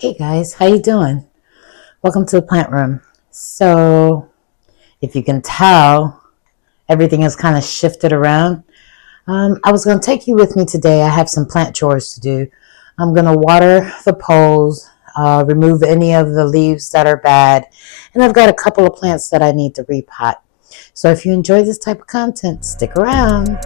Hey guys, how you doing? Welcome to the plant room. So, if you can tell, everything has kind of shifted around. I was going to take you with me today. I have some plant chores to do. I'm going to water the poles, remove any of the leaves that are bad, and I've got a couple of plants that I need to repot. So, if you enjoy this type of content, stick around.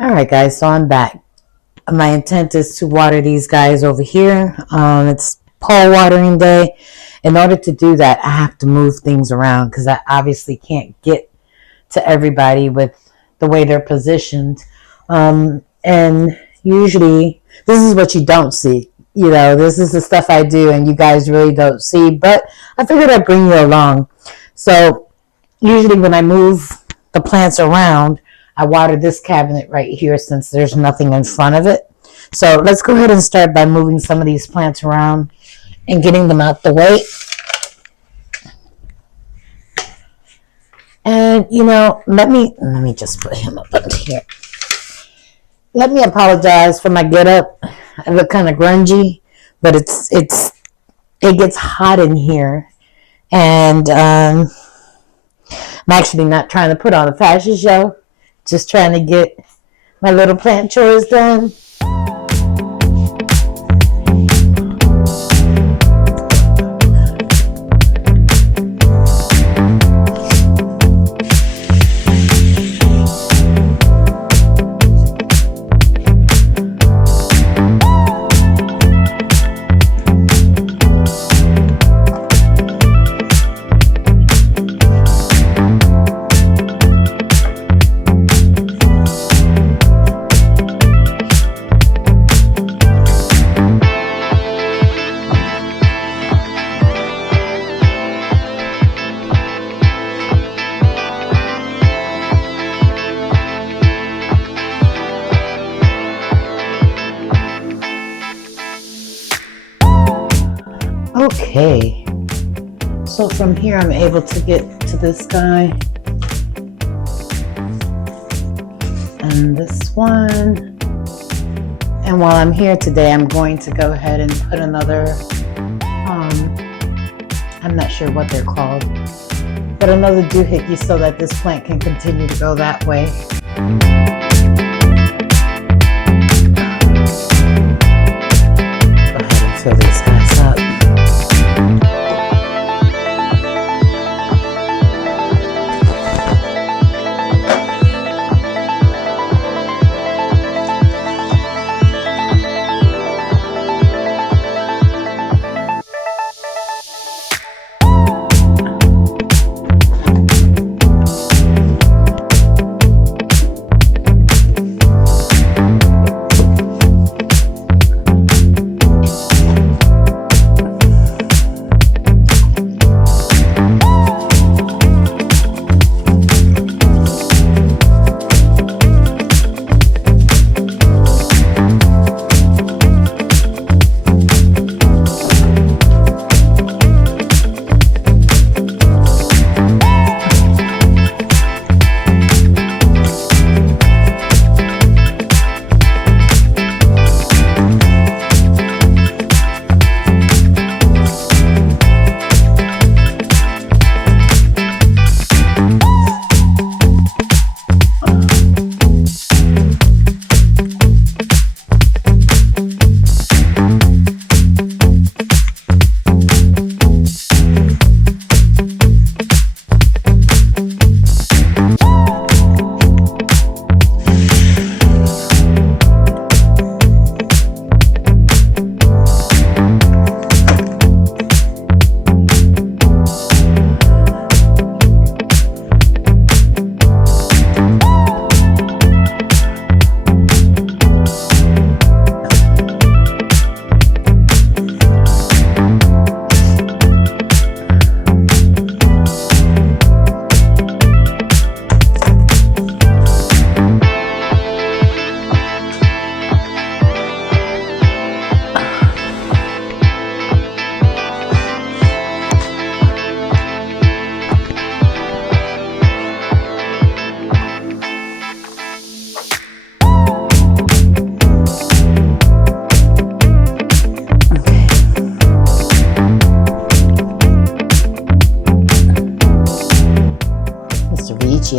Alright guys, so I'm back. My intent is to water these guys over here. It's pole watering day. In order to do that, I have to move things around because I obviously can't get to everybody with the way they're positioned. And usually, this is what you don't see. You know, this is the stuff I do and you guys really don't see, but I figured I'd bring you along. So usually when I move the plants around, I water this cabinet right here since there's nothing in front of it. So let's go ahead and start by moving some of these plants around and getting them out the way. And you know, let me just put him up under here. Let me apologize for my getup. I look kind of grungy, but it gets hot in here, and I'm actually not trying to put on a fashion show. Just trying to get my little plant chores done. Okay, so from here I'm able to get to this guy and this one, and while I'm here today I'm going to go ahead and put another I'm not sure what they're called, but another doohickey so that this plant can continue to go that way. Go ahead and fill these guys up.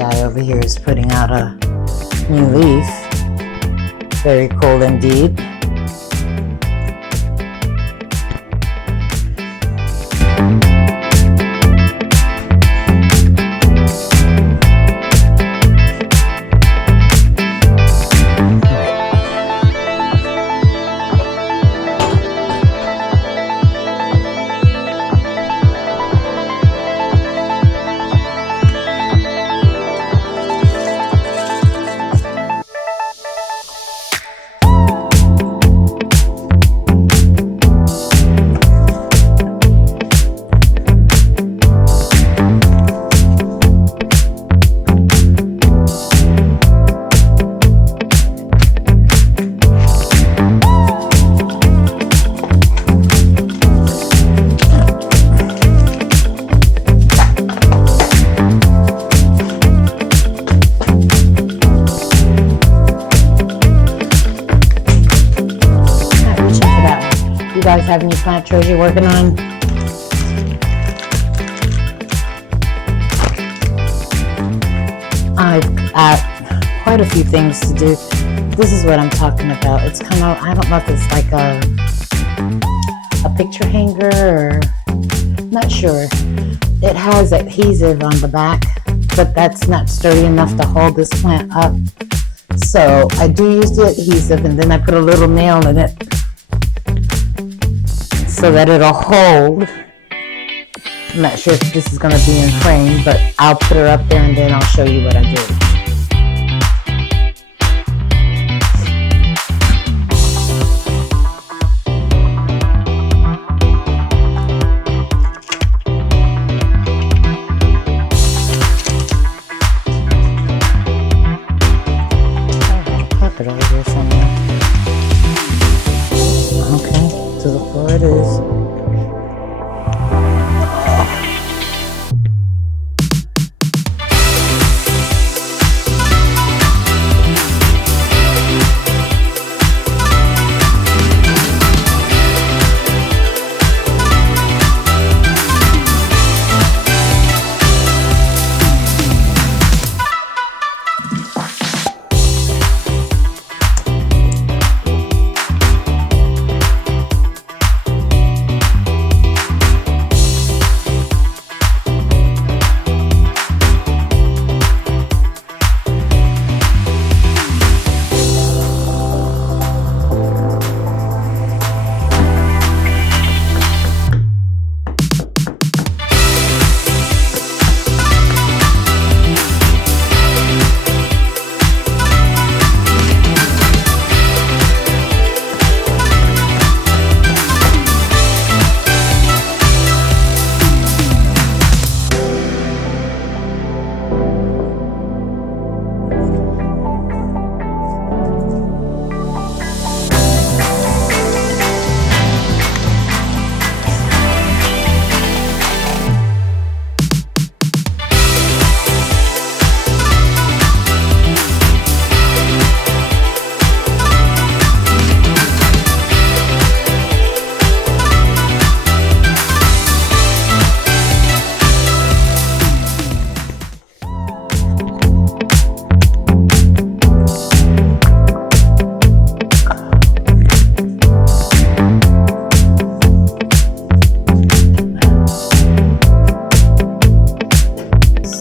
eye over here is putting out a new leaf. Very cool indeed. Guys have any plant chores you're working on? I've got quite a few things to do. This is what I'm talking about. It's kind of, I don't know if it's like a picture hanger or, I'm not sure. It has adhesive on the back, but that's not sturdy enough to hold this plant up. So I do use the adhesive, and then I put a little nail in it so that it'll hold. I'm not sure if this is going to be in frame, but I'll put her up there and then I'll show you what I do. Pop it over here somewhere. Okay, to the floor it is.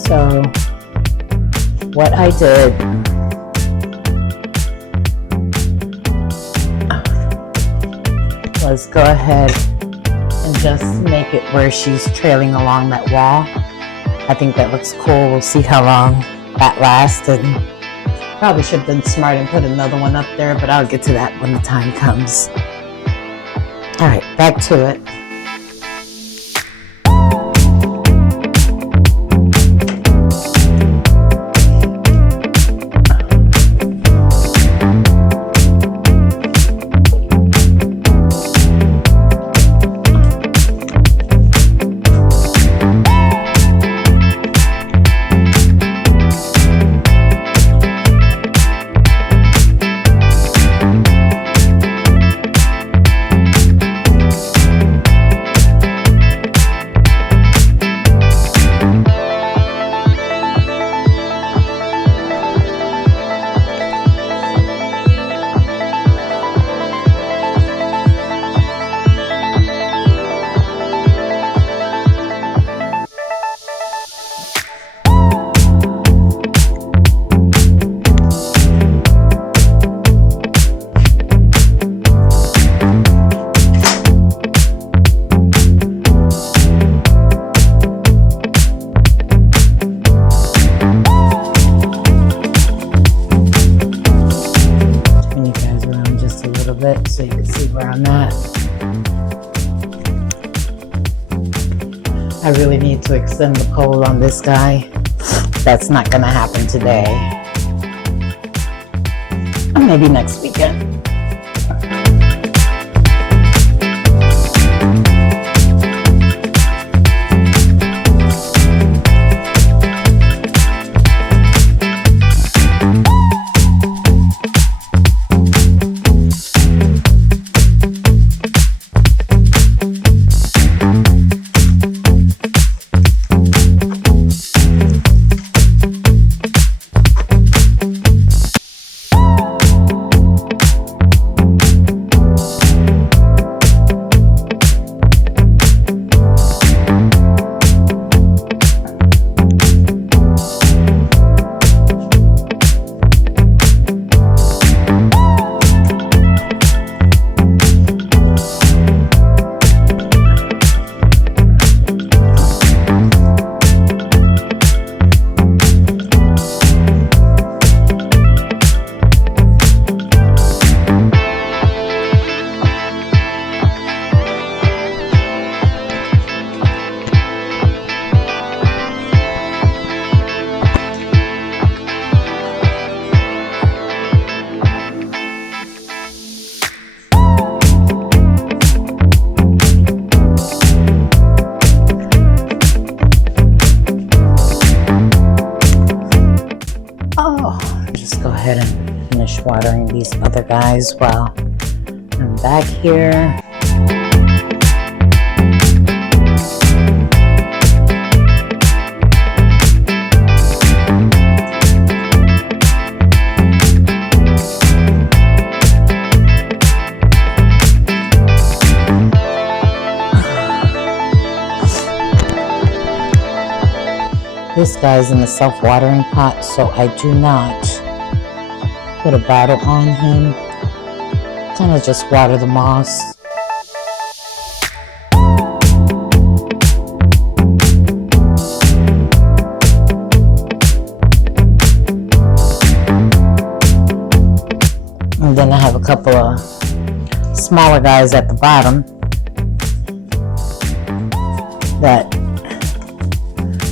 So what I did was go ahead and just make it where she's trailing along that wall. I think that looks cool. We'll see how long that lasts, and probably should have been smart and put another one up there, but I'll get to that when the time comes. All right, back to it. around that. I really need to extend the pole on this guy. That's not gonna happen today. Or maybe next weekend. Ahead and finish watering these other guys while I'm back here. This guy's in the self-watering pot, so I do not put a bottle on him. Kind of just water the moss. And then I have a couple of smaller guys at the bottom that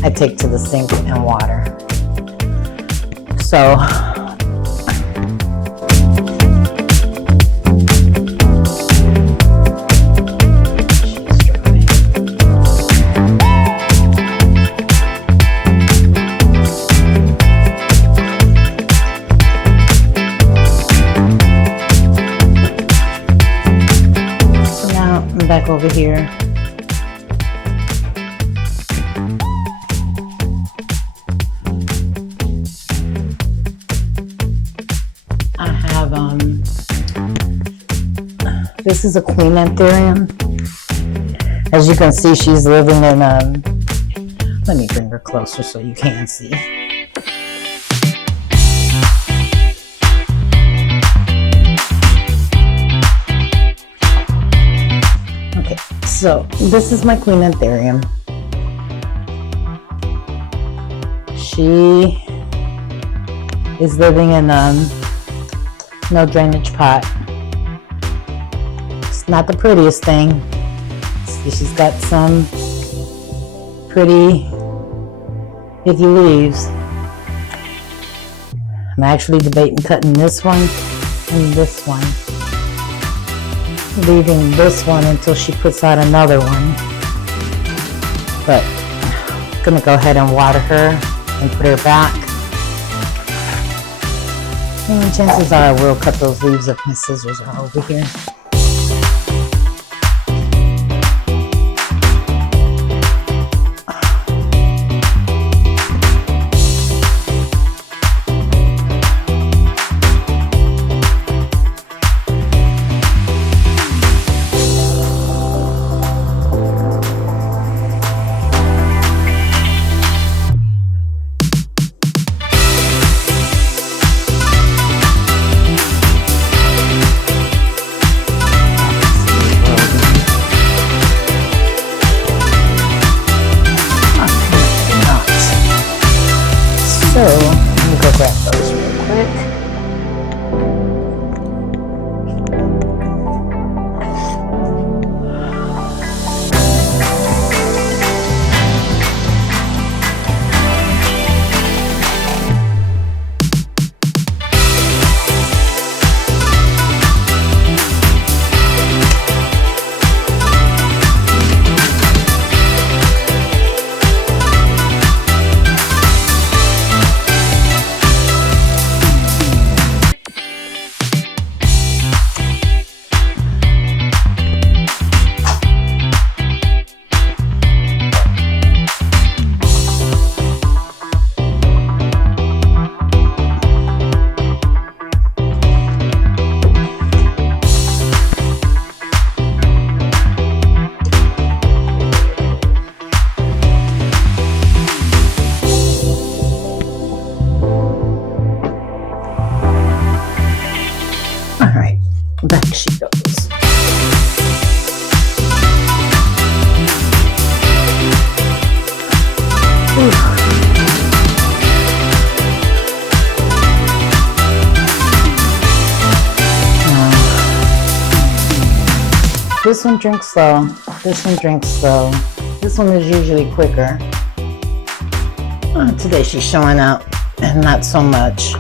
I take to the sink and water. So back over here. I have this is a queen anthurium. As you can see, she's living in let me bring her closer so you can see. So this is my queen anthurium. She is living in no drainage pot. It's not the prettiest thing. She's got some pretty icky leaves. I'm actually debating cutting this one and this one, leaving this one until she puts out another one. But I'm gonna go ahead and water her and put her back. And chances are I will cut those leaves if my scissors are over here. So, let me go grab those real quick. This one drinks slow. This one drinks slow. This one is usually quicker. Today she's showing out and not so much.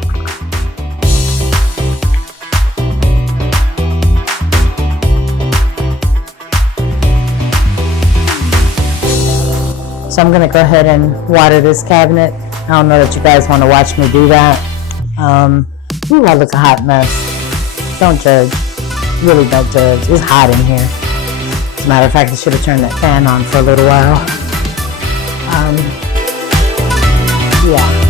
So I'm gonna go ahead and water this cabinet. I don't know that you guys want to watch me do that. Ooh, I look a hot mess. Don't judge. Really don't judge. It's hot in here. As a matter of fact, I should have turned that fan on for a little while. Yeah.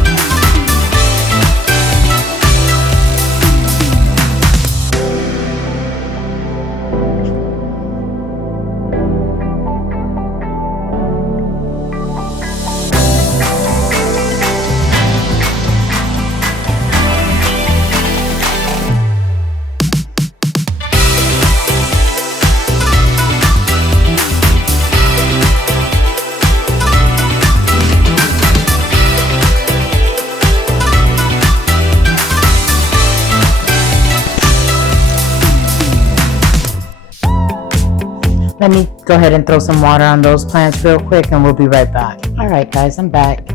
Let me go ahead and throw some water on those plants real quick and we'll be right back. All right, guys, I'm back.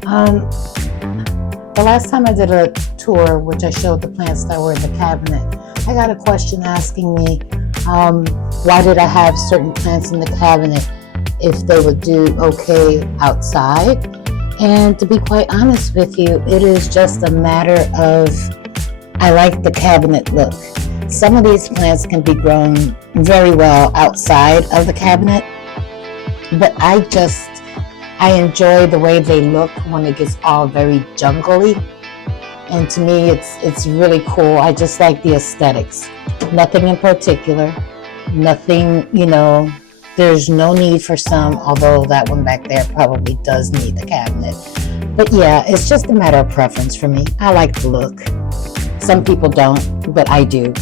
The last time I did a tour, which I showed the plants that were in the cabinet, I got a question asking me, why did I have certain plants in the cabinet if they would do okay outside? And to be quite honest with you, it is just a matter of, I like the cabinet look. Some of these plants can be grown very well outside of the cabinet, but I enjoy the way they look when it gets all very jungly. And to me, it's really cool. I just like the aesthetics. Nothing in particular. Nothing, there's no need for some, although that one back there probably does need the cabinet. But yeah, it's just a matter of preference for me. I like the look. Some people don't, but I do.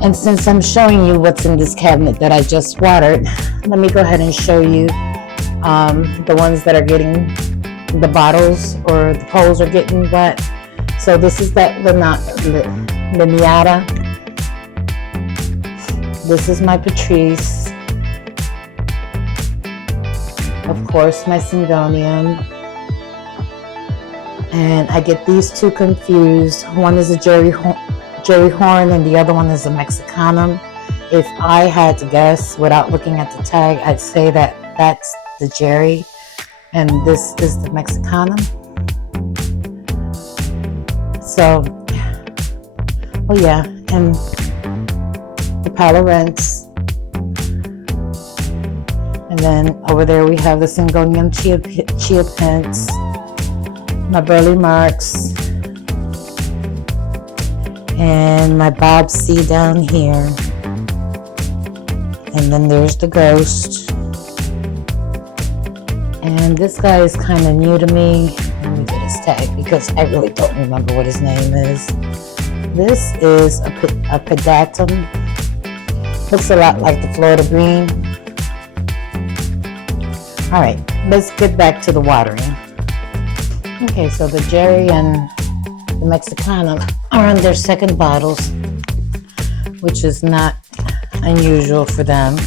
And since I'm showing you what's in this cabinet that I just watered, let me go ahead and show you the ones that are getting, the bottles or the poles are getting wet. So this is that Limiata. This is my Patrice. Of course, my Syngonium. And I get these two confused. One is a Jerry Horn and the other one is a Mexicanum. If I had to guess without looking at the tag, I'd say that that's the Jerry and this is the Mexicanum. So, oh yeah, and the Palorents. And then over there we have the Syngonium Chia Pence, my Burley Marks, and my Bob C down here. And then there's the Ghost. And this guy is kind of new to me. Let me get his tag because I really don't remember what his name is. This is a pedatum. Looks a lot like the Florida green. All right, let's get back to the watering. Okay, so the Jerry and the Mexicanum are on their second bottles, which is not unusual for them.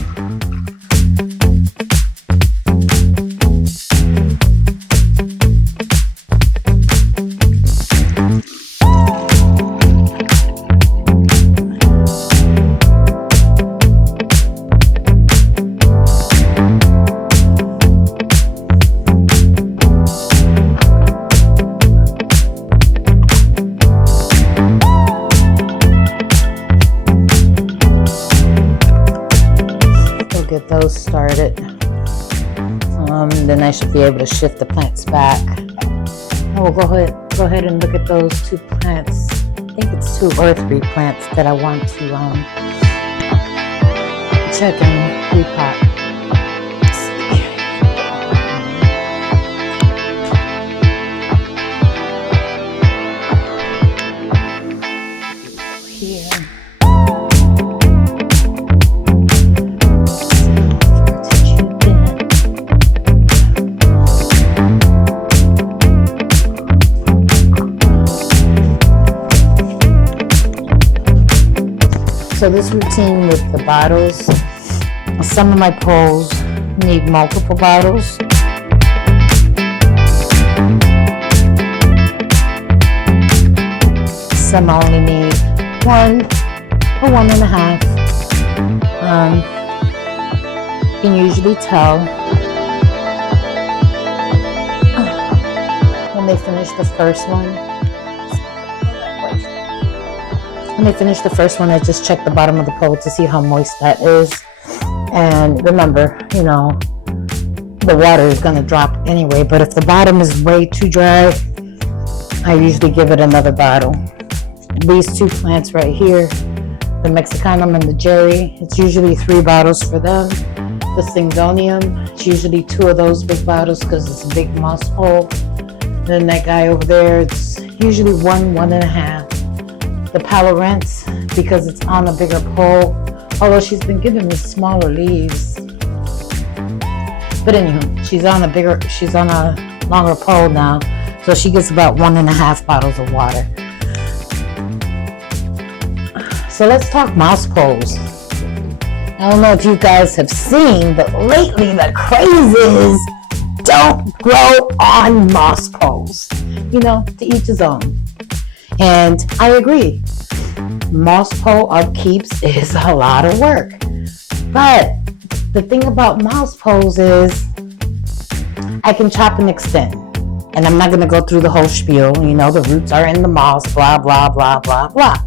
Get those started. Then I should be able to shift the plants back. I will go ahead and look at those two plants. I think it's 2 or 3 plants that I want to check and repot. So this routine with the bottles, some of my poles need multiple bottles. Some only need 1 or 1.5. You can usually tell when they finish the first one. When they finish the first one, I just check the bottom of the pole to see how moist that is. And remember, you know, the water is going to drop anyway, but if the bottom is way too dry, I usually give it another bottle. These two plants right here, the Mexicanum and the Jerry, it's usually 3 bottles for them. The Singonium, it's usually 2 of those big bottles because it's a big moss pole. Then that guy over there, it's usually 1.5. The Palorentz, because it's on a bigger pole, although she's been giving me smaller leaves. But anywho, she's on a longer pole now, so she gets about 1.5 bottles of water. So let's talk mouse poles. I don't know if you guys have seen, but lately the craze is don't grow on moss poles. You know, to each his own. And I agree. Moss pole upkeeps is a lot of work. But the thing about mouse poles is I can chop and extend. And I'm not going to go through the whole spiel. You know, the roots are in the moss, blah, blah, blah, blah, blah.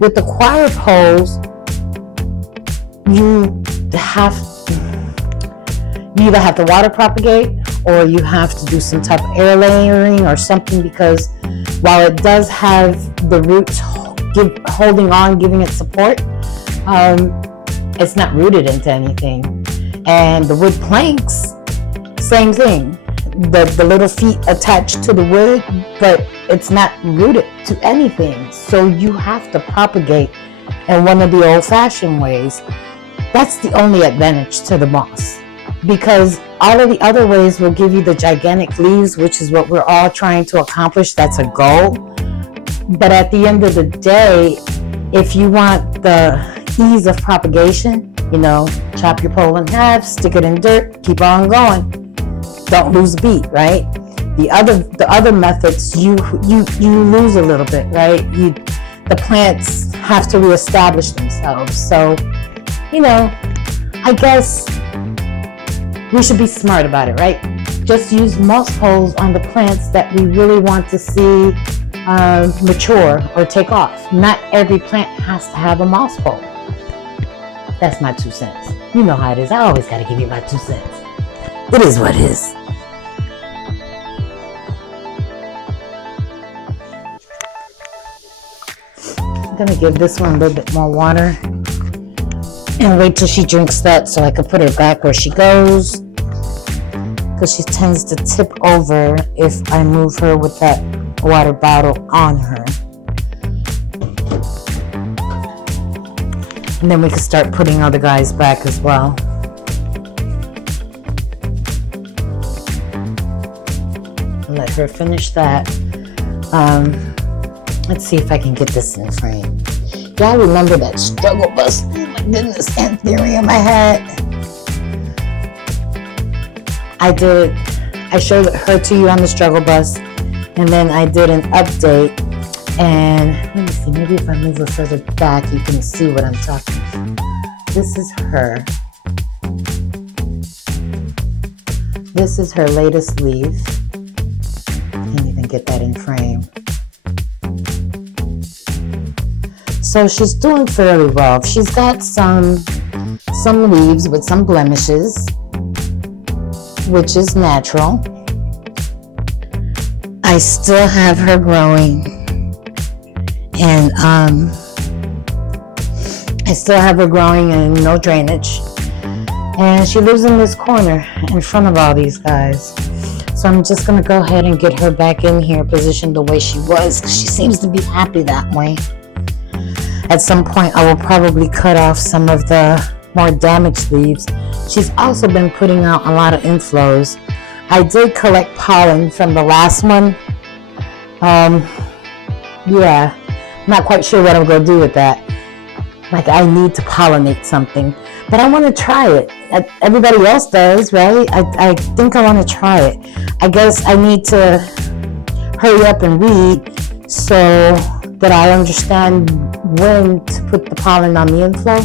With the coir poles, you either have to water propagate or you have to do some type of air layering or something, because while it does have the roots holding on, giving it support, it's not rooted into anything. And the wood planks, same thing. The little feet attached to the wood, but it's not rooted to anything. So you have to propagate in one of the old-fashioned ways. That's the only advantage to the moss, because all of the other ways will give you the gigantic leaves, which is what we're all trying to accomplish. That's a goal. But at the end of the day, if you want the ease of propagation, you know, chop your pole in half, stick it in dirt, keep on going. Don't lose a beat, right? The other methods, you lose a little bit, right? The plants have to reestablish themselves. So, you know, I guess we should be smart about it, right? Just use moss poles on the plants that we really want to see mature or take off. Not every plant has to have a moss pole. That's my 2 cents. You know how it is. I always got to give you my 2 cents. It is what it is. I'm going to give this one a little bit more water and wait till she drinks that so I can put her back where she goes, because she tends to tip over if I move her with that water bottle on her. And then we can start putting other guys back as well. Let her finish that. Let's see if I can get this in frame. Y'all remember that struggle bus? Oh my goodness, anthurium I had. I showed her to you on the struggle bus, and then I did an update. And let me see, maybe if I move her further back, you can see what I'm talking about. This is her. This is her latest leaf. Can't even get that in frame. So she's doing fairly well. She's got some leaves with some blemishes, which is natural. I still have her growing, and no drainage. And she lives in this corner in front of all these guys. So I'm just gonna go ahead and get her back in here, positioned the way she was, because she seems to be happy that way. At some point, I will probably cut off some of the more damaged leaves. She's also been putting out a lot of inflows. I did collect pollen from the last one. Yeah, not quite sure what I'm going to do with that. like I need to pollinate something, but I want to try it. Everybody else does, right? I think I want to try it. I guess I need to hurry up and read so that I understand when to put the pollen on the inflow,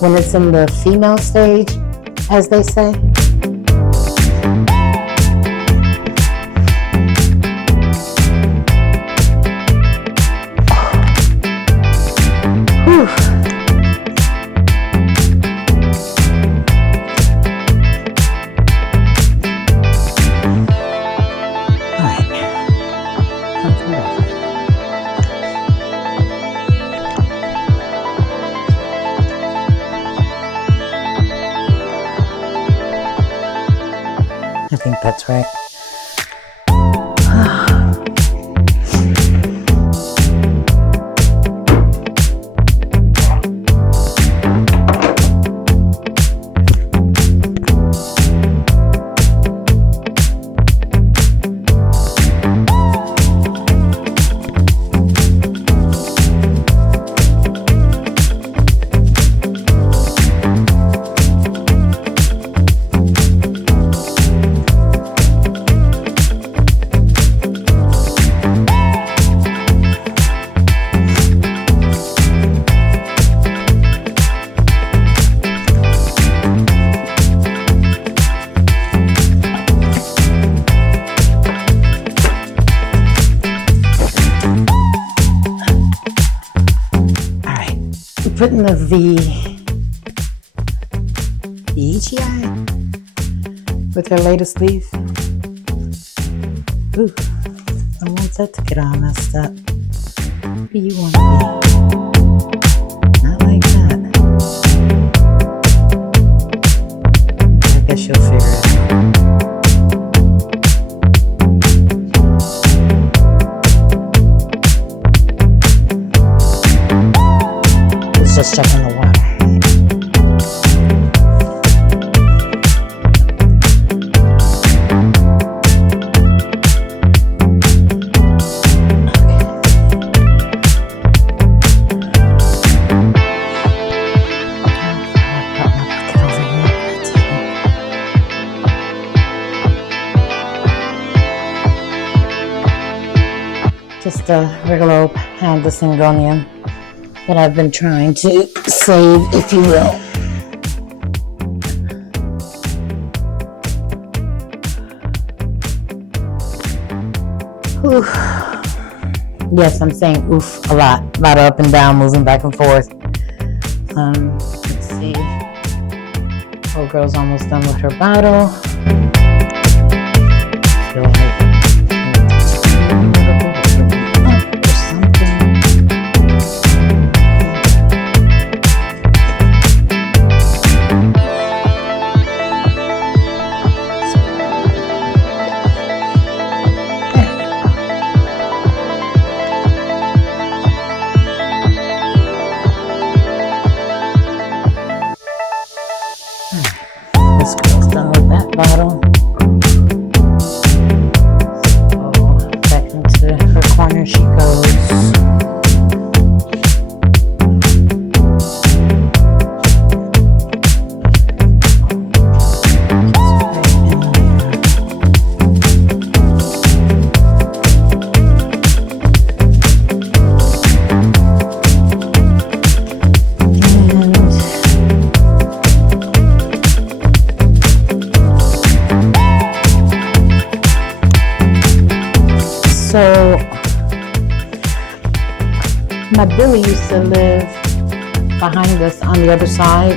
when it's in the female stage, as they say. I think that's right. Putting the VGI with her latest leaf. Ooh, I want that to get all messed up. Who you want to be? Not like that. I guess you'll figure it out. It's just checking the water. Just a regular hand syngonium that I've been trying to save, if you will. Oof. Yes, I'm saying oof a lot of up and down, moving back and forth. Let's see. Old girl's almost done with her bottle. Feel like this girl's done with that bottle. So back into her corner she goes. So, my Billy used to live behind us on the other side,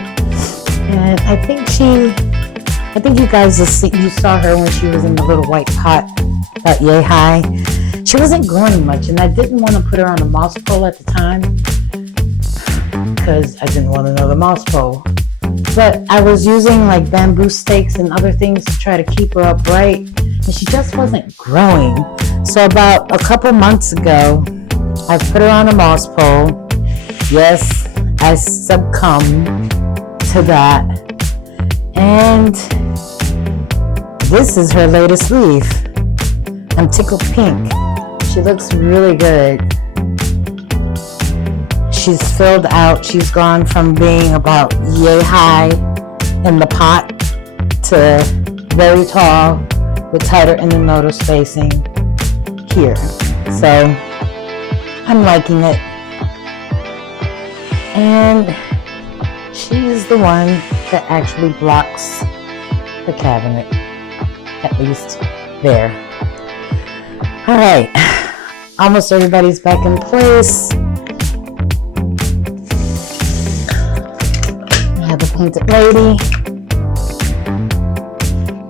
and I think you guys you saw her when she was in the little white pot, about yay high. She wasn't growing much, and I didn't want to put her on a moss pole at the time because I didn't want another moss pole. But I was using like bamboo stakes and other things to try to keep her upright, and she just wasn't growing. So about a couple months ago, I put her on a moss pole. Yes, I succumbed to that. And this is her latest leaf. I'm tickled pink. She looks really good. she's filled out. She's gone from being about yay high in the pot to very tall with tighter internodal spacing here. So I'm liking it. And she's the one that actually blocks the cabinet, at least there. All right, almost everybody's back in place. I have a painted lady,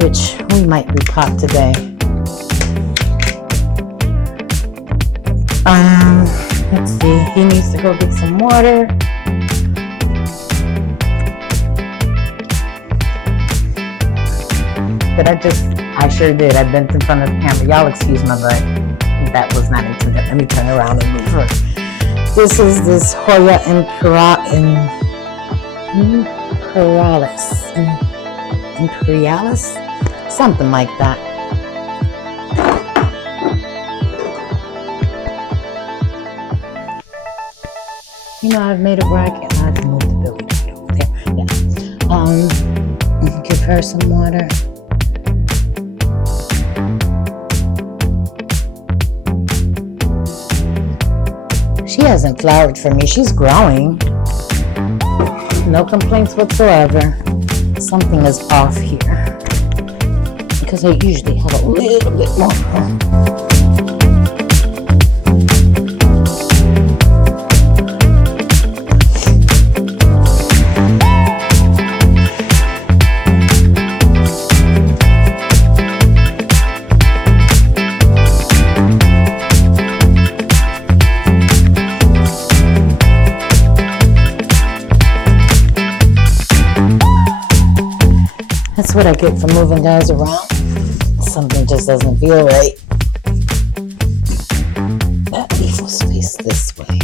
which we might repot today. Let's see, he needs to go get some water. But I sure did. I bent in front of the camera. Y'all excuse my butt. That was not intended. Let me turn around and move her. This is this Hoya Imperialis? Something like that. You know, I've made it where I can move the building right over there. Yeah. Give her some water. She hasn't flowered for me. She's growing. No complaints whatsoever. Something is off here because I usually have a little bit more. That's what I get for moving guys around. Something just doesn't feel right. That leaf was faced this way.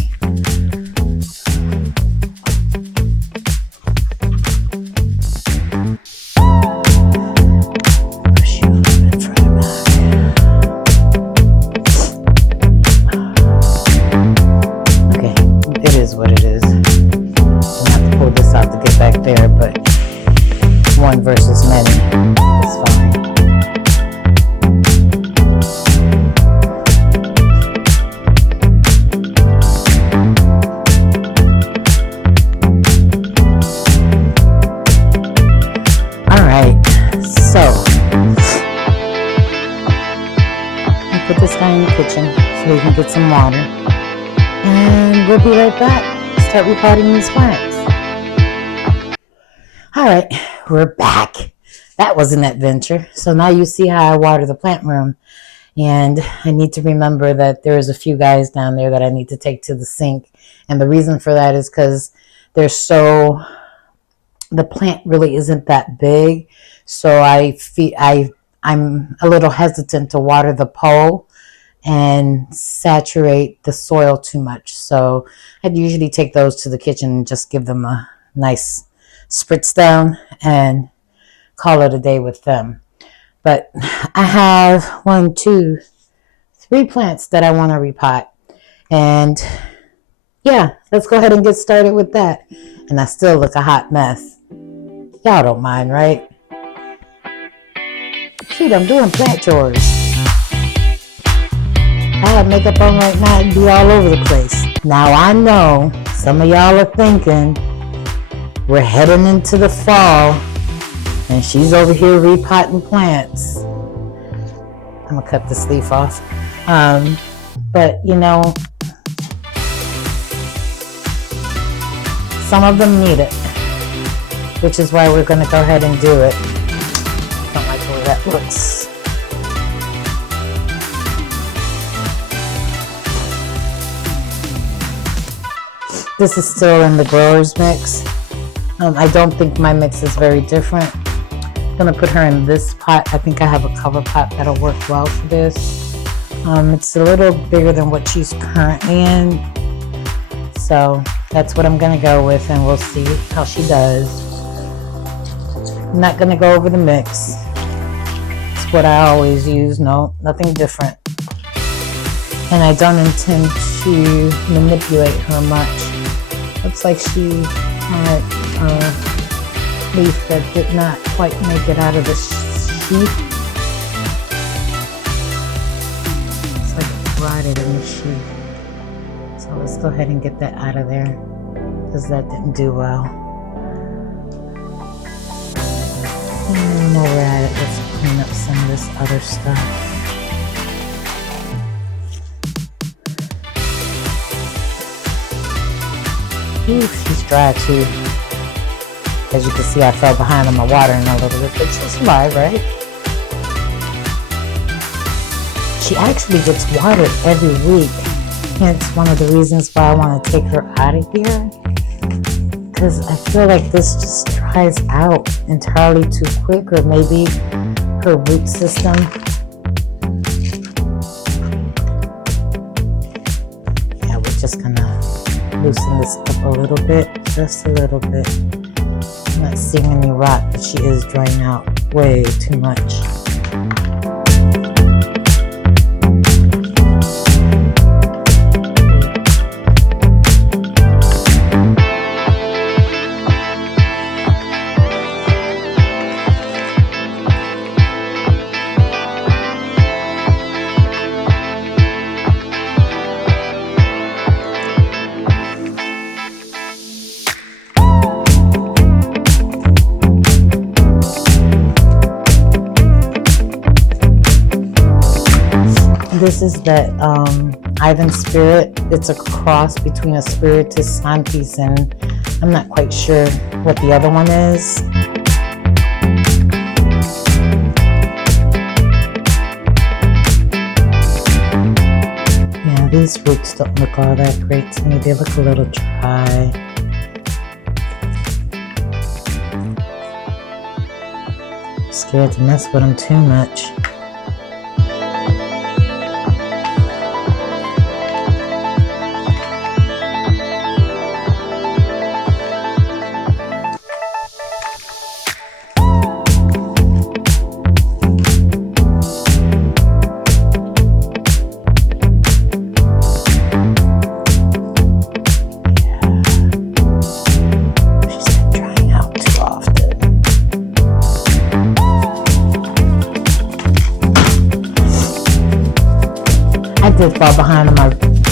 Push you a little bit further back. Okay, it is what it is. I'll have to pull this out to get back there, but one versus many is fine. All right, so I'll put this guy in the kitchen so he can get some water, and we'll be right back. Start repotting these plants. All right, we're back. That was an adventure. So now you see how I water the plant room. And I need to remember that there's a few guys down there that I need to take to the sink. And the reason for that is because the plant really isn't that big. So I'm a little hesitant to water the pole and saturate the soil too much. So I'd usually take those to the kitchen and just give them a nice spritz down and call it a day with them. But I have 1, 2, 3 plants that I want to repot. And yeah, let's go ahead and get started with that. And I still look a hot mess. Y'all don't mind, right? Shoot, I'm doing plant chores. I have makeup on right now and be all over the place. Now I know some of y'all are thinking we're heading into the fall and she's over here repotting plants. I'm gonna cut this leaf off. But you know, some of them need it, which is why we're gonna go ahead and do it. Don't like the way that looks. This is still in the growers mix. I don't think my mix is very different. I'm gonna put her in this pot. I think I have a cover pot that'll work well for this. It's a little bigger than what she's currently in. So that's what I'm gonna go with, and we'll see how she does. I'm not gonna go over the mix. It's what I always use. No, nothing different. And I don't intend to manipulate her much. Looks like she had a leaf that did not quite make it out of the sheath. It's like it rotted in the sheath. So let's go ahead and get that out of there, because that didn't do well. And while we're at it, let's clean up some of this other stuff. Ooh, she's dry too. As you can see, I fell behind on my watering a little bit, but she'll survive, right? She actually gets watered every week. Hence one of the reasons why I want to take her out of here. Because I feel like this just dries out entirely too quick, or maybe her root system. Yeah, we're just gonna loosen this up a little bit, just a little bit. I'm not seeing any rot, but she is drying out way too much. This is that Ivan spirit. It's a cross between a spiritus santis and I'm not quite sure what the other one is. Yeah, these roots don't look all that great to me. They look a little dry. I'm scared to mess with them too much. Did fall behind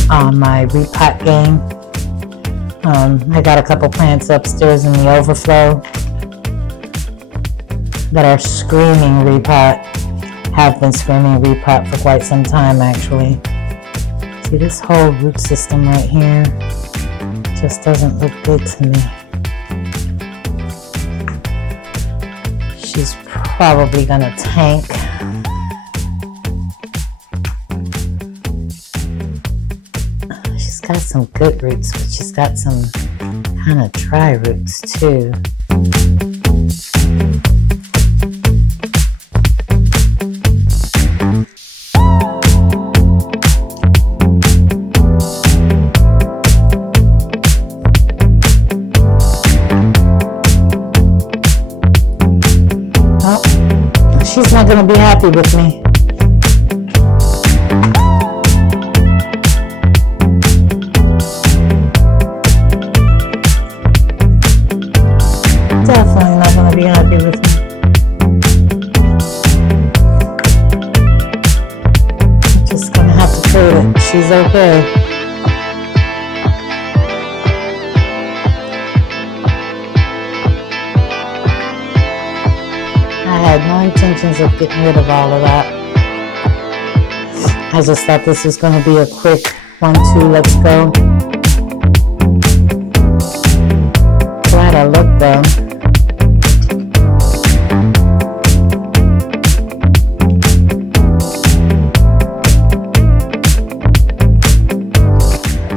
on my repot game. I got a couple plants upstairs in the overflow that are screaming repot, have been screaming repot for quite some time actually. See, this whole root system right here just doesn't look good to me. She's probably gonna tank. Got some good roots, but she's got some kind of dry roots too. Oh, she's not going to be happy with me. Definitely not going to be happy with me. I'm just going to have to pray that she's okay. I had no intentions of getting rid of all of that. I just thought this was going to be a quick 1-2, let's go. Glad I looked though.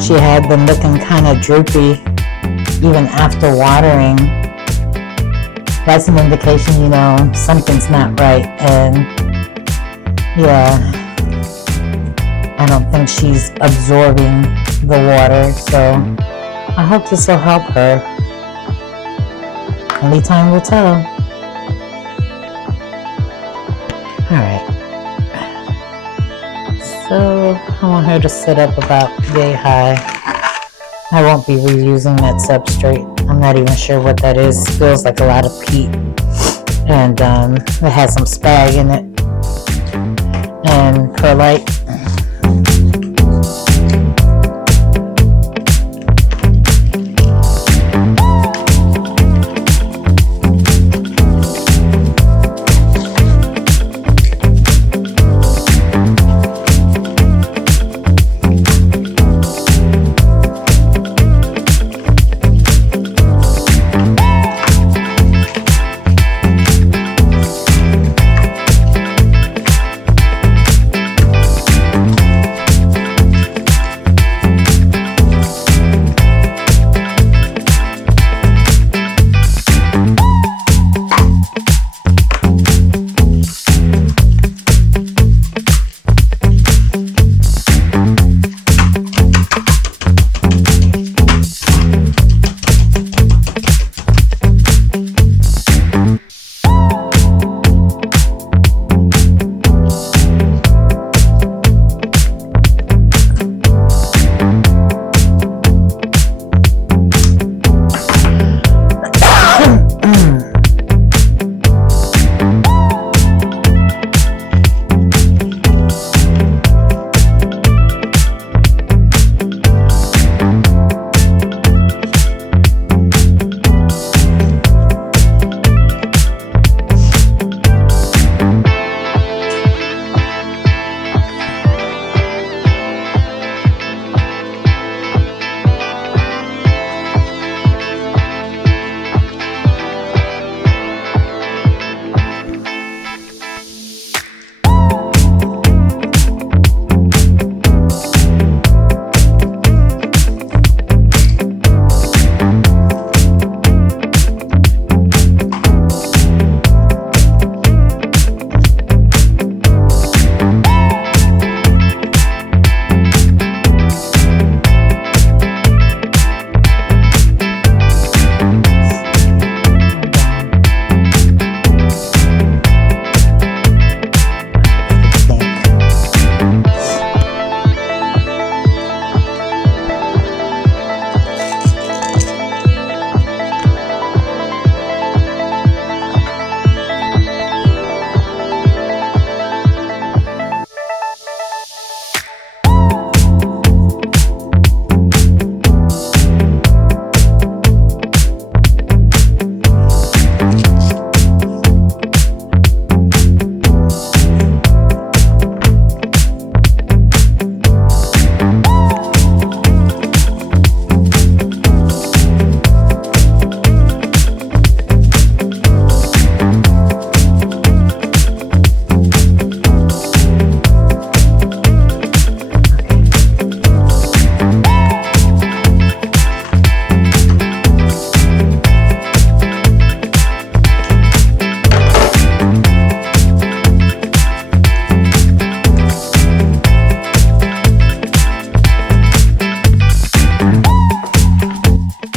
She had been looking kind of droopy even after watering. That's an indication, you know, something's not right. And yeah, I don't think she's absorbing the water. So I hope this will help her. Only time will tell. Alright. So I want her to sit up about yay high. I won't be reusing that substrate. I'm not even sure what that is. It feels like a lot of peat. And it has some spag in it and perlite.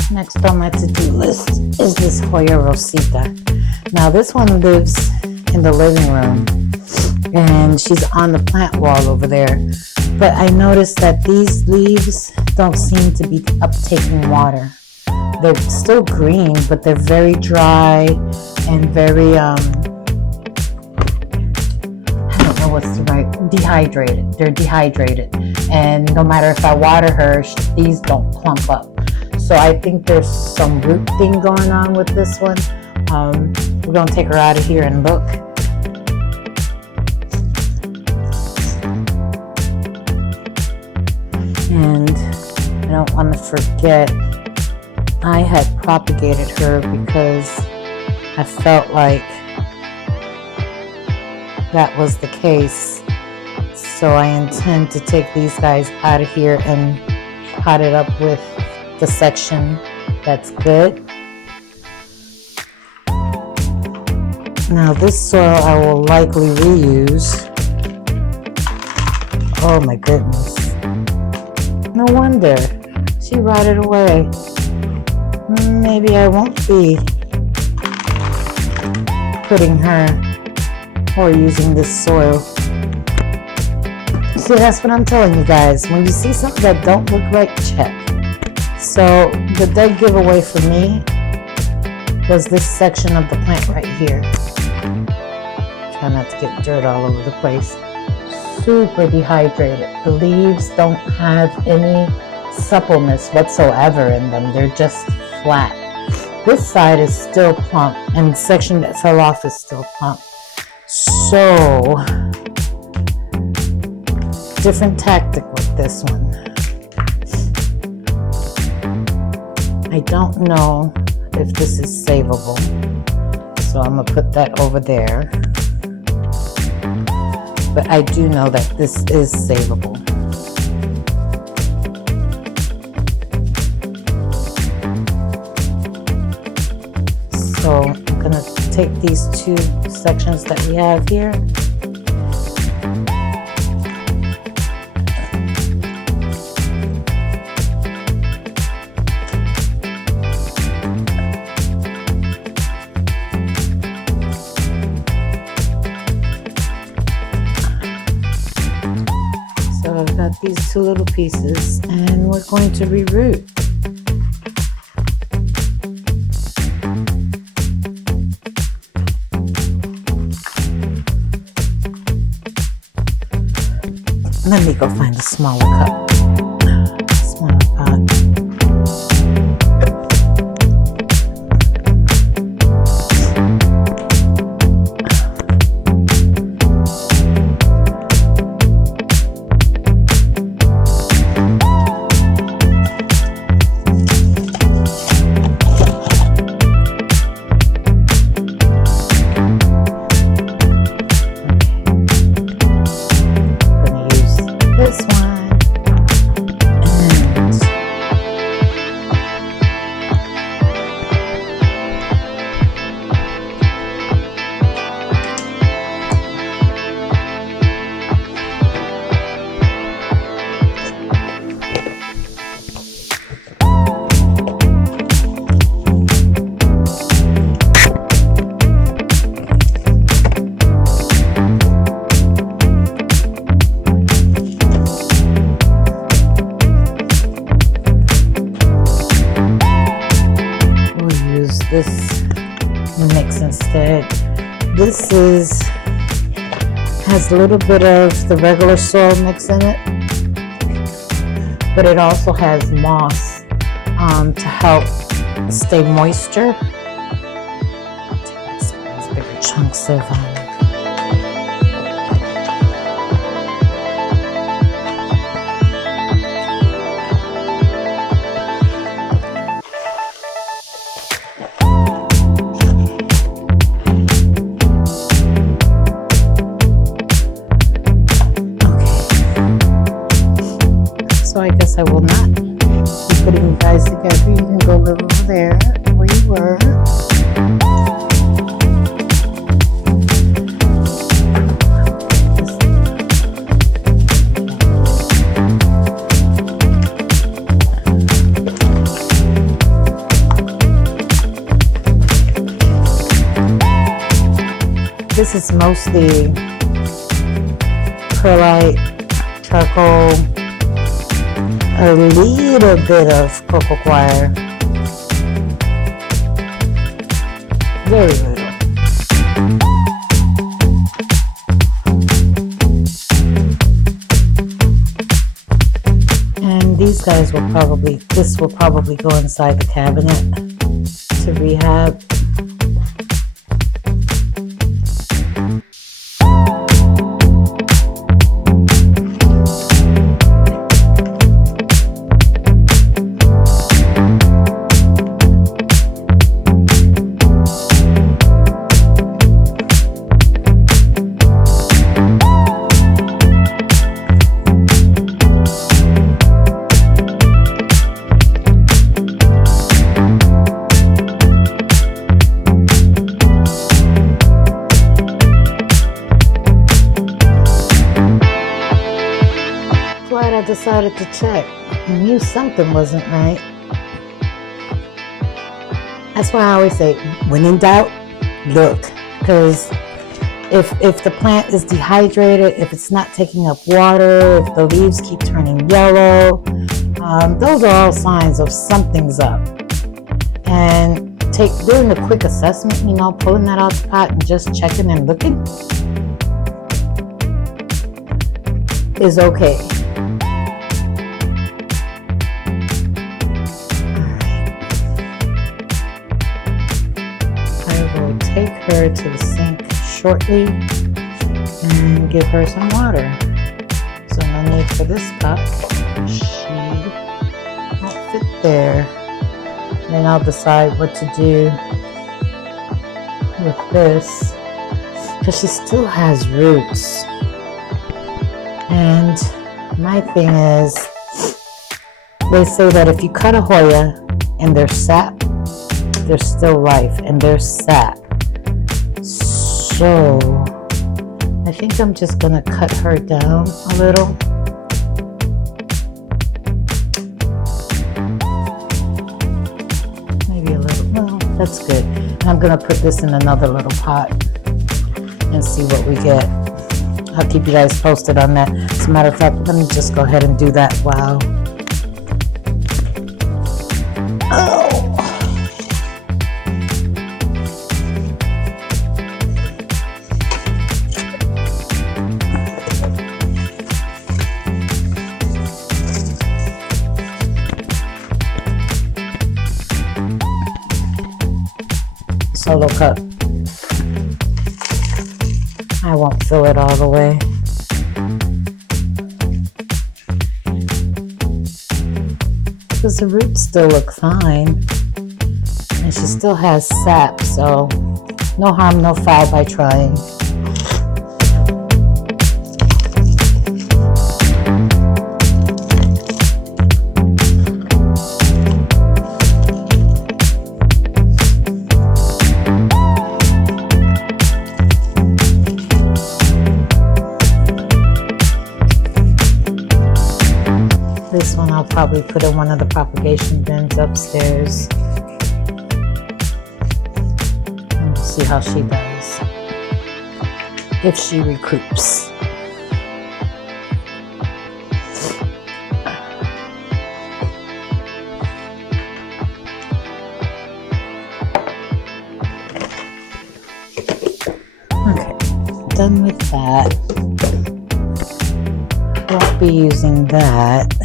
Next on my to-do list is this Hoya Rosita. Now this one lives in the living room and she's on the plant wall over there. But I noticed that these leaves don't seem to be uptaking water. They're still green, but they're very dry and very, I don't know what's the right, dehydrated. They're dehydrated. And no matter if I water her, these don't plump up. So I think there's some root thing going on with this one. We're gonna take her out of here and look. And I don't want to forget, I had propagated her because I felt like that was the case. So I intend to take these guys out of here and pot it up with the section that's good. Now this soil I will likely reuse. Oh my goodness. No wonder she rotted away. Maybe I won't be putting her or using this soil. See, that's what I'm telling you guys. When you see something that don't look right, check. So the dead giveaway for me was this section of the plant right here. Try not to get dirt all over the place. Super dehydrated. The leaves don't have any suppleness whatsoever in them. They're just flat. This side is still plump, and the section that fell off is still plump. So, different tactic with this one. I don't know if this is savable, so I'm gonna put that over there. But I do know that this is savable. So I'm gonna take these two sections that we have here. So I've got these two little pieces, and we're going to reroot. Let me go find a smaller cup, smaller pot. This mix instead. This has a little bit of the regular soil mix in it, but it also has moss to help stay moisture. Take some of these bigger chunks of so I guess I will not be putting you guys together. You can go live over there where you were. This is mostly perlite, charcoal, a little bit of cocoa coir, very little. And these guys will probably, this will probably go inside the cabinet to rehab. I decided to check. I knew something wasn't right. That's why I always say, when in doubt, look. Because if the plant is dehydrated, if it's not taking up water, if the leaves keep turning yellow, Those are all signs of something's up. And doing a quick assessment, pulling that out the pot and just checking and looking is okay. I will take her to the sink shortly and give her some water. So no need for this cup. She won't fit there. Then I'll decide what to do with this, because she still has roots. And my thing is, they say that if you cut a Hoya and there's sap, there's still life and there's sap. So I think I'm just gonna cut her down a little. Maybe a little. Well, that's good. And I'm gonna put this in another little pot and see what we get. I'll keep you guys posted on that. As a matter of fact, let me just go ahead and do that while. Oh. Solo cup. I won't fill it all the way. Because the roots still look fine. And she still has sap, so no harm, no foul by trying. This one I'll probably put in one of the propagation bins upstairs. And we'll see how she does. If she recoups. Okay, done with that. Won't be using that.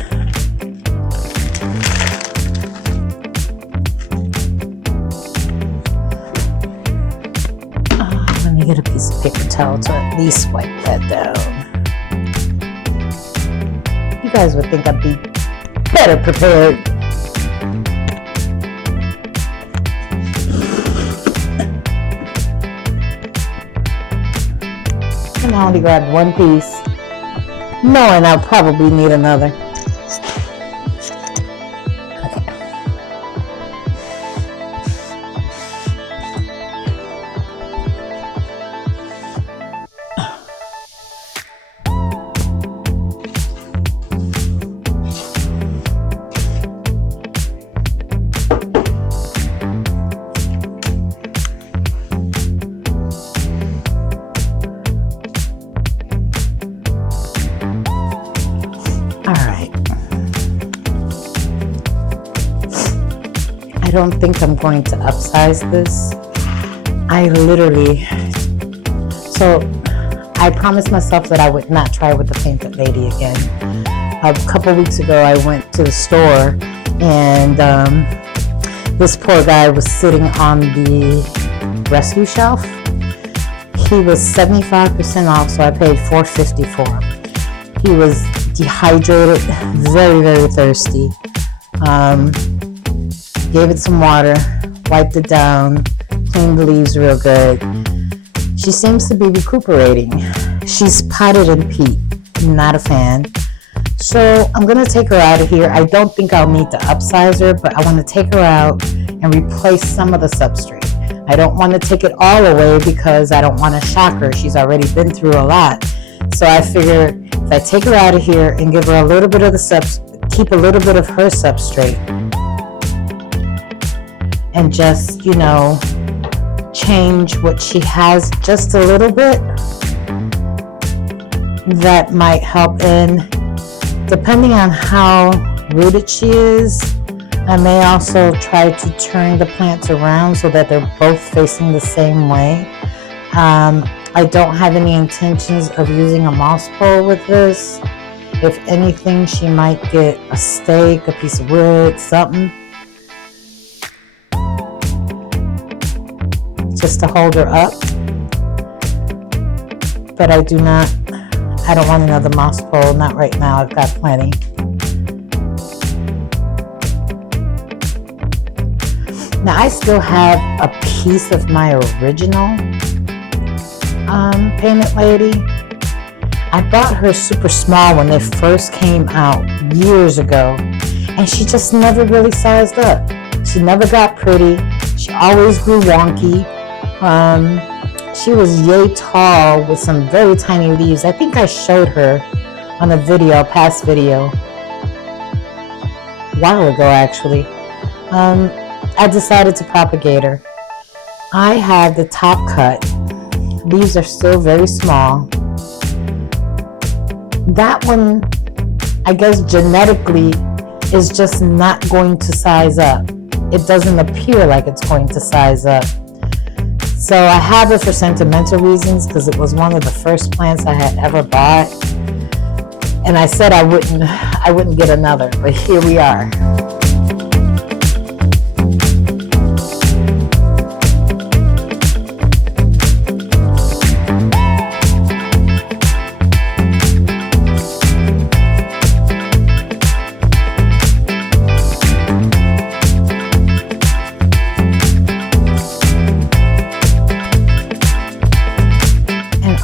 Let me get a piece of paper towel to at least wipe that down. You guys would think I'd be better prepared. And I only grabbed one piece, knowing I'll probably need another. I don't think I'm going to upsize this. So I promised myself that I would not try with the painted lady again. A couple weeks ago, I went to the store and this poor guy was sitting on the rescue shelf. He was 75% off, so I paid $4.50 for him. He was dehydrated, very, very thirsty. Gave it some water, wiped it down, cleaned the leaves real good. She seems to be recuperating. She's potted in peat. I'm not a fan. So I'm gonna take her out of here. I don't think I'll need to upsize her, but I wanna take her out and replace some of the substrate. I don't wanna take it all away because I don't wanna shock her. She's already been through a lot. So I figure if I take her out of here and give her a little bit of keep a little bit of her substrate, and just, change what she has just a little bit, that might help. And depending on how rooted she is. I may also try to turn the plants around so that they're both facing the same way. I don't have any intentions of using a moss pole with this. If anything, she might get a stake, a piece of wood, something, just to hold her up. But I don't want another moss pole, not right now, I've got plenty. Now I still have a piece of my original painted lady. I bought her super small when they first came out years ago, and she just never really sized up. She never got pretty. She always grew wonky. She was yay tall with some very tiny leaves. I think I showed her on a past video, a while ago actually. I decided to propagate her. I have the top cut. Leaves are still very small. That one, I guess genetically, is just not going to size up. It doesn't appear like it's going to size up. So I have it for sentimental reasons because it was one of the first plants I had ever bought. And I said I wouldn't get another, but here we are.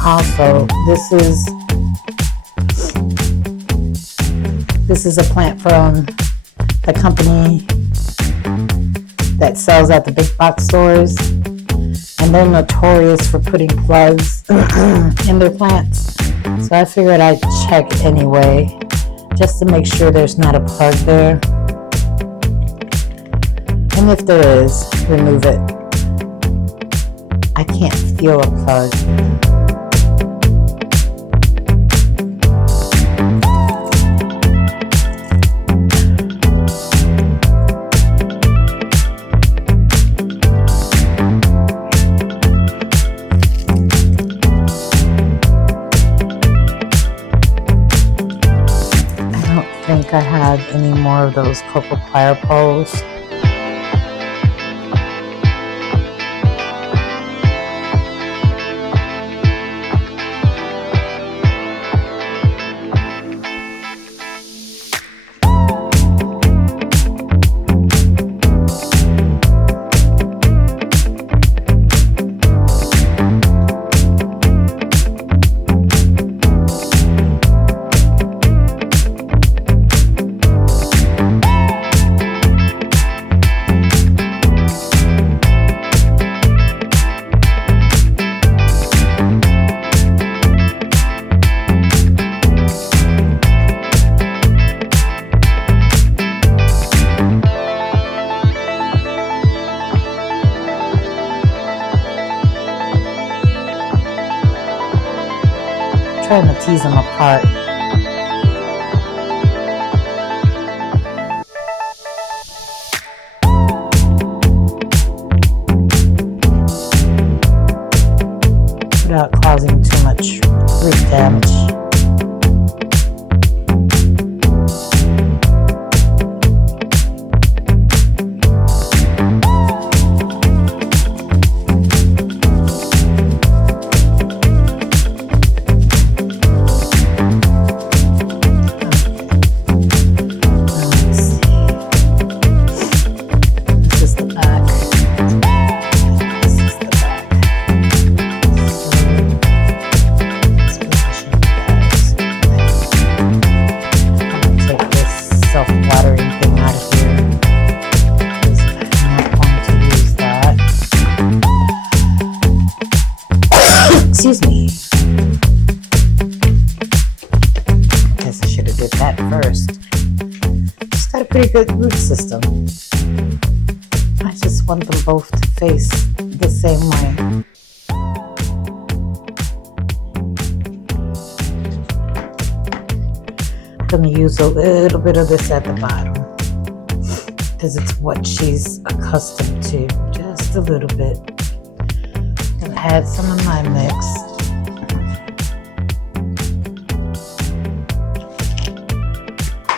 Also, this is a plant from the company that sells at the big box stores, and they're notorious for putting plugs in their plants. So I figured I'd check anyway, just to make sure there's not a plug there. And if there is, remove it. I can't feel a plug. I have any more of those cocoa plier poles. Trying to tease them apart. Without causing too much root damage. Excuse me. Guess I should have did that first. It's got a pretty good root system. I just want them both to face the same way. going to use a little bit of this at the bottom because it's what she's accustomed to. Just a little bit. I'm going to add some of my mix.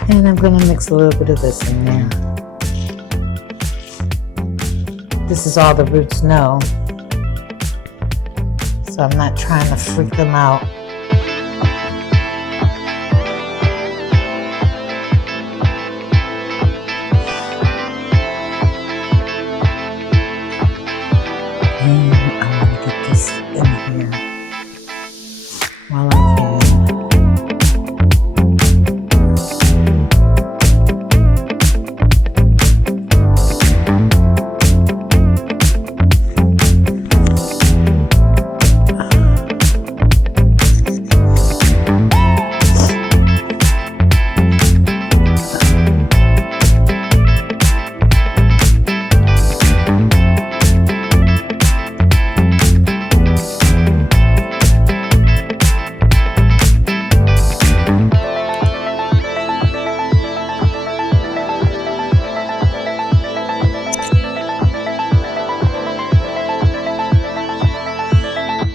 And I'm going to mix a little bit of this in there. This is all the roots know. So I'm not trying to freak them out. And I'm going to get this in here while I can.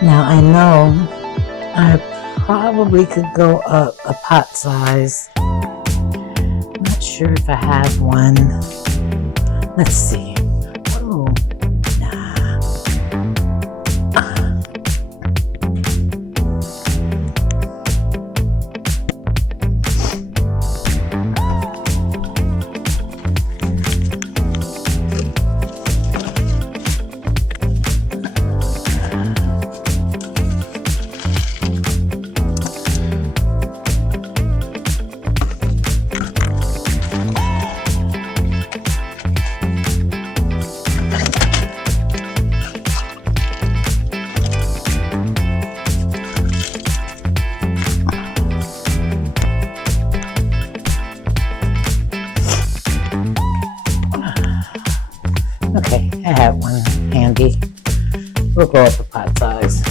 Now I know I probably could go up a pot size. I'm not sure if I have one. Let's see. Oh, nah. Okay, I have one handy. We'll go up a pot size.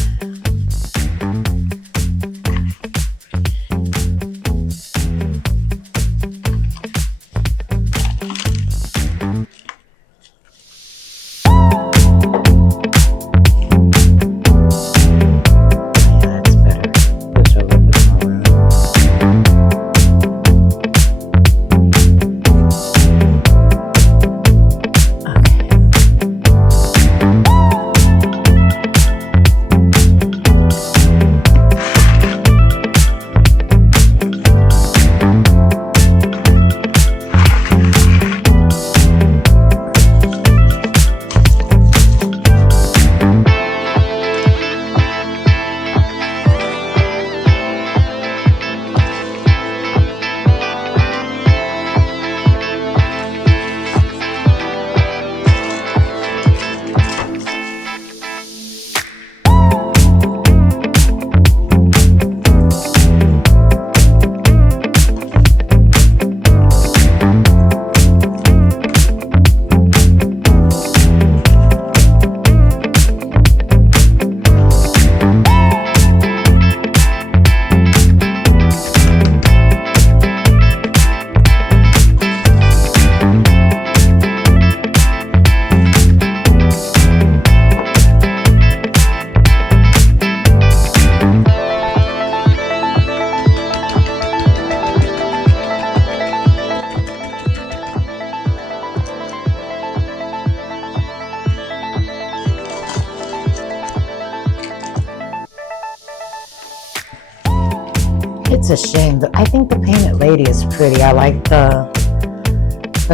It's a shame. I think the painted lady is pretty. I like the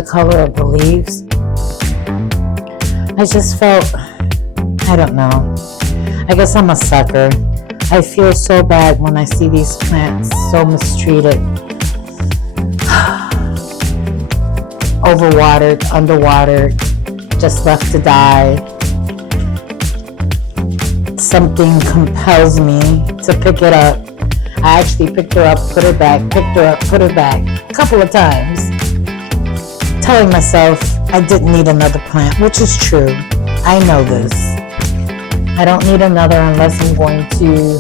color of the leaves. I just felt, I don't know. I guess I'm a sucker. I feel so bad when I see these plants so mistreated. Overwatered, underwatered, just left to die. Something compels me to pick it up. I actually picked her up, put her back, picked her up, put her back a couple of times, telling myself I didn't need another plant, which is true. I know this. I don't need another unless I'm going to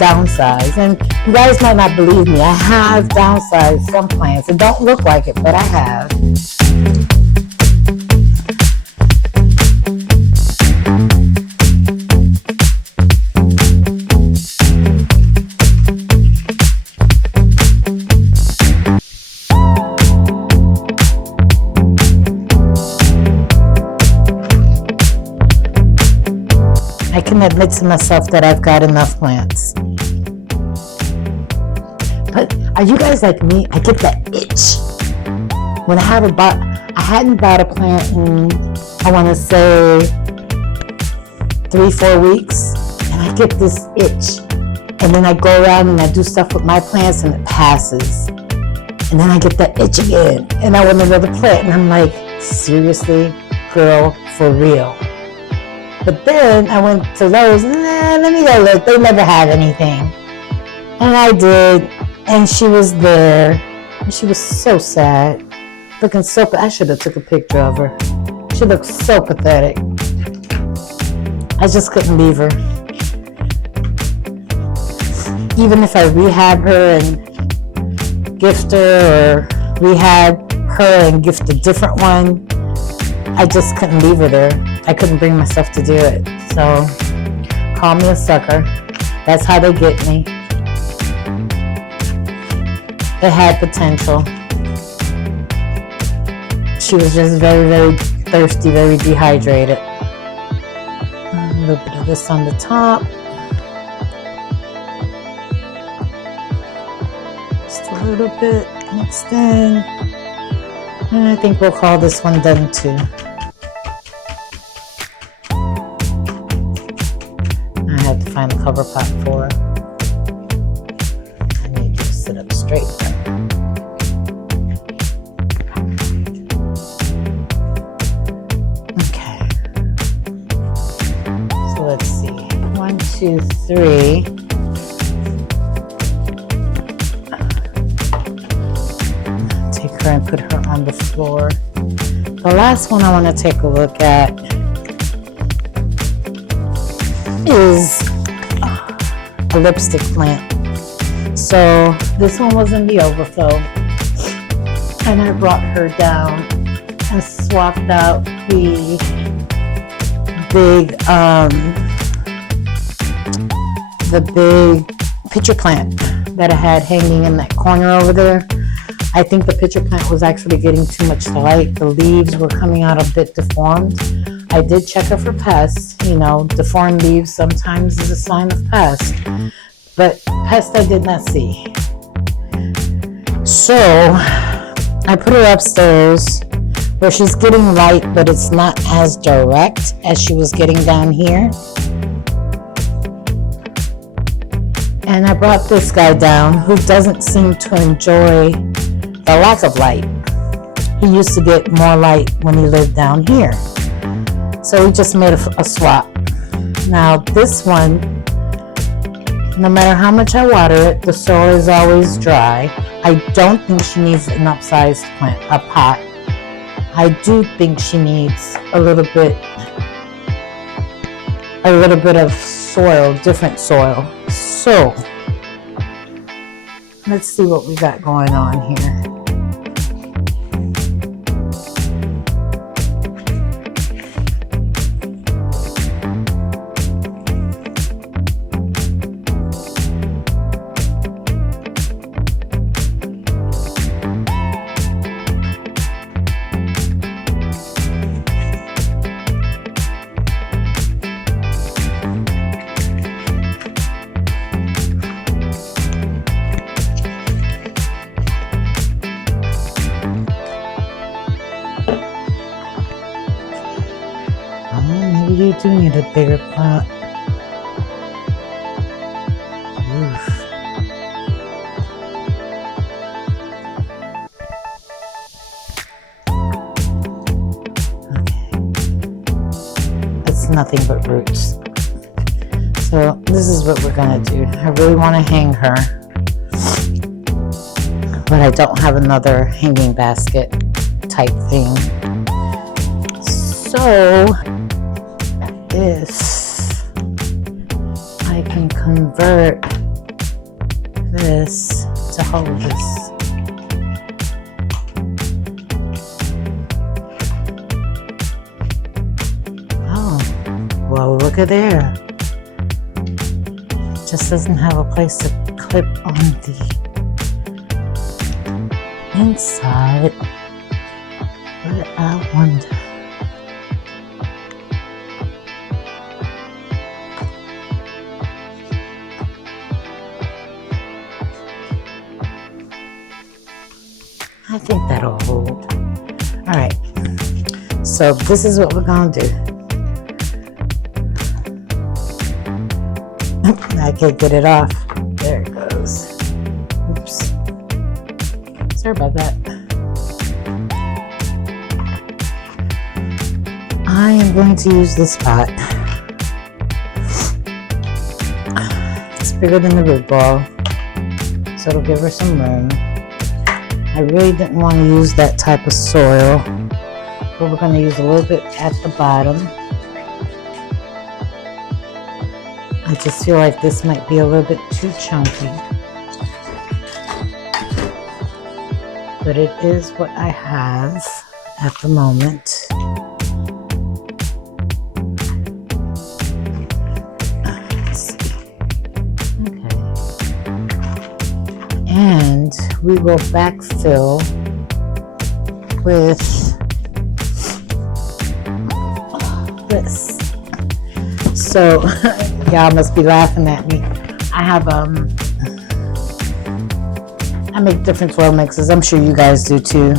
downsized. And you guys might not believe me. I have downsized some plants. It don't look like it, but I have. I can admit to myself that I've got enough plants. But are you guys like me? I get that itch. When I hadn't bought a plant in, I want to say 3-4 weeks, and I get this itch. And then I go around and I do stuff with my plants and it passes. And then I get that itch again. And I want another plant. And I'm like, seriously, girl, for real. But then I went to Lowe's, let me go look. They never had anything. And I did, and she was there. And she was so sad. Looking so, I should have took a picture of her. She looked so pathetic. I just couldn't leave her. Even if I rehab her and gift her, or rehab her and gift a different one, I just couldn't leave her there. I couldn't bring myself to do it. So, call me a sucker. That's how they get me. It had potential. She was just very, very thirsty, very dehydrated. A little bit of this on the top. Just a little bit mixed in. And I think we'll call this one done too. I had to find a cover pot for her. I need you to sit up straight. Okay. So let's see. 1, 2, 3. Take her and put her on the floor. The last one I want to take a look at is a lipstick plant. So this one was in the overflow, and I brought her down and swapped out the big pitcher plant that I had hanging in that corner over there. I think the pitcher plant was actually getting too much light. The leaves were coming out a bit deformed. I did check her for pests. You know, deformed leaves sometimes is a sign of pest. But pest I did not see. So I put her upstairs where she's getting light, but it's not as direct as she was getting down here. And I brought this guy down who doesn't seem to enjoy the lack of light. He used to get more light when he lived down here. So we just made a swap. Now this one, no matter how much I water it, the soil is always dry. I don't think she needs an upsized plant, a pot. I do think she needs a little bit of soil, different soil. So let's see what we got going on here. Maybe you do need a bigger pot. Oof. Okay. It's nothing but roots. So this is what we're gonna do. I really want to hang her, but I don't have another hanging basket type thing. So if I can convert this to hold this. Oh, well, look at there. Just doesn't have a place to clip on the inside. But I wonder. I think that'll hold. All right. So this is what we're gonna do. I can't get it off. There it goes. Oops. Sorry about that. I am going to use this pot. It's bigger than the root ball, so it'll give her some room. I really didn't want to use that type of soil, but we're going to use a little bit at the bottom. I just feel like this might be a little bit too chunky, but it is what I have at the moment. Let's see. Okay. And we will backfill with this. So y'all must be laughing at me. I have I make different soil mixes. I'm sure you guys do too.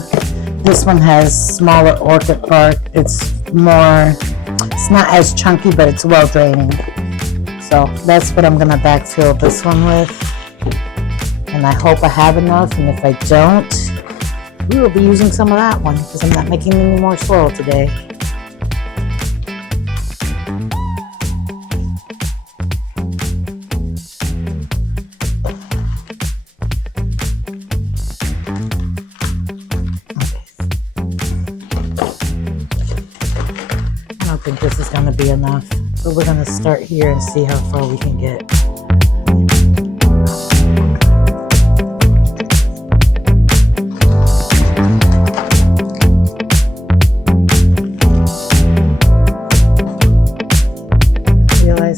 This one has smaller orchid bark. It's not as chunky, but it's well draining. So that's what I'm gonna backfill this one with. And I hope I have enough, and if I don't, we will be using some of that one because I'm not making any more soil today. I don't think this is going to be enough, but we're going to start here and see how far we can get.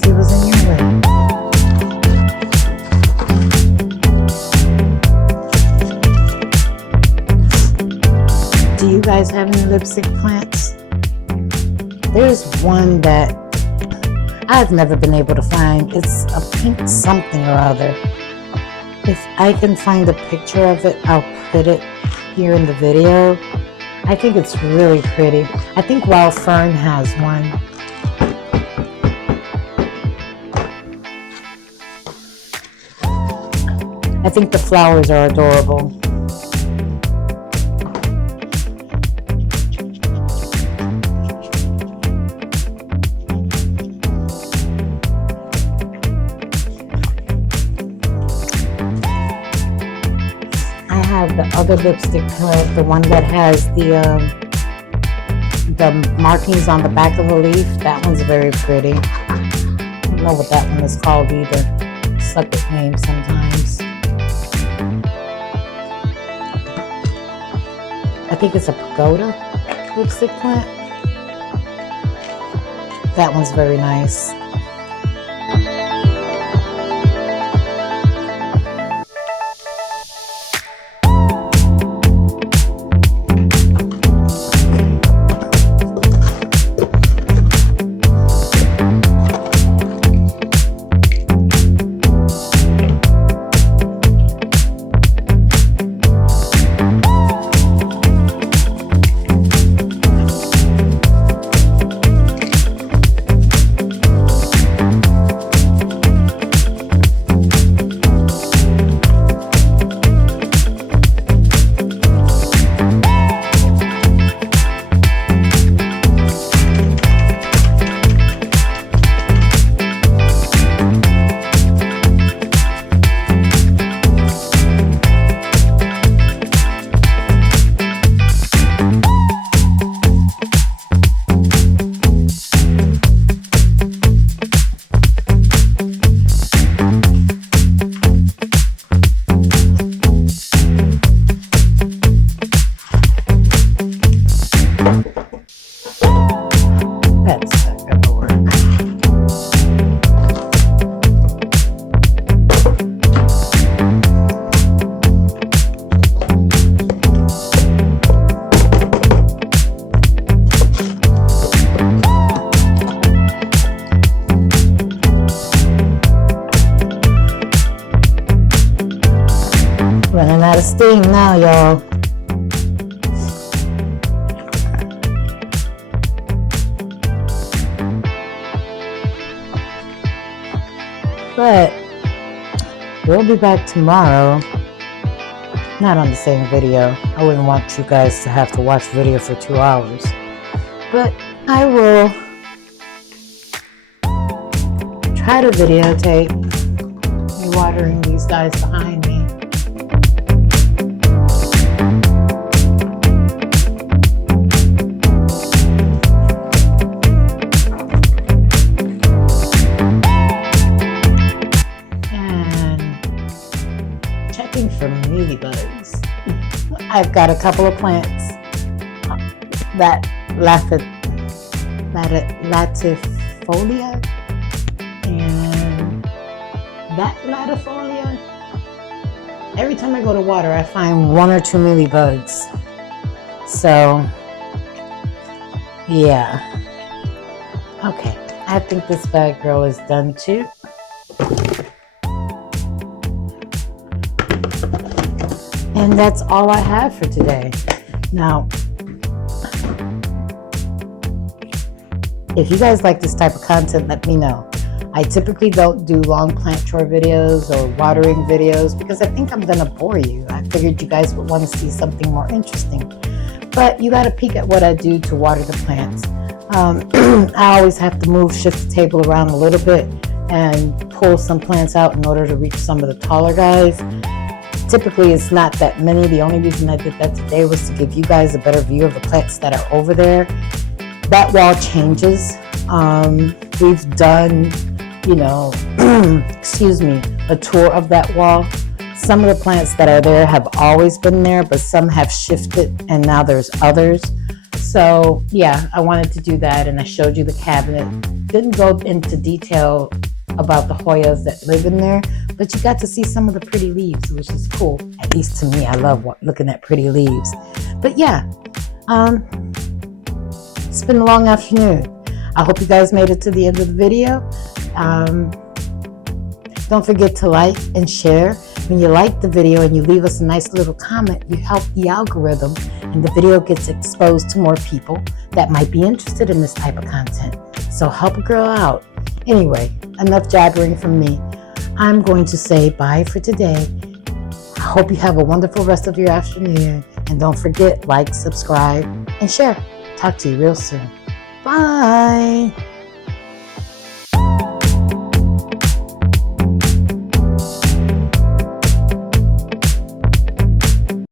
He was in your way. Do you guys have any lipstick plants? There's one that I've never been able to find. It's a pink something or other. If I can find a picture of it, I'll put it here in the video. I think it's really pretty. I think Wild Fern has one. I think the flowers are adorable. I have the other lipstick palette, the one that has the markings on the back of the leaf. That one's very pretty. I don't know what that one is called either. Suck at names sometimes. I think it's a pagoda lipstick plant. That one's very nice. steam now, y'all. But we'll be back tomorrow. Not on the same video. I wouldn't want you guys to have to watch the video for 2 hours. But I will try to videotape me watering these guys behind me. Checking for mealybugs. I've got a couple of plants that latifolia and that latifolia. Every time I go to water, I find 1 or 2 mealybugs. So, yeah. Okay, I think this bad girl is done too. And that's all I have for today. Now, if you guys like this type of content, let me know. I typically don't do long plant chore videos or watering videos because I think I'm gonna bore you. I figured you guys would want to see something more interesting. But you got to peek at what I do to water the plants. I always have to shift the table around a little bit and pull some plants out in order to reach some of the taller guys. Typically, it's not that many. The only reason I did that today was to give you guys a better view of the plants that are over there. That wall changes. We've done, excuse me, a tour of that wall. Some of the plants that are there have always been there, but some have shifted and now there's others. So yeah, I wanted to do that, and I showed you the cabinet. Didn't go into detail about the Hoyas that live in there, but you got to see some of the pretty leaves, which is cool. At least to me, I love looking at pretty leaves. But yeah, it's been a long afternoon. I hope you guys made it to the end of the video. Don't forget to like and share. When you like the video and you leave us a nice little comment, you help the algorithm and the video gets exposed to more people that might be interested in this type of content. So help a girl out. Anyway, enough jabbering from me. I'm going to say bye for today. I hope you have a wonderful rest of your afternoon. And don't forget, like, subscribe, and share. Talk to you real soon. Bye.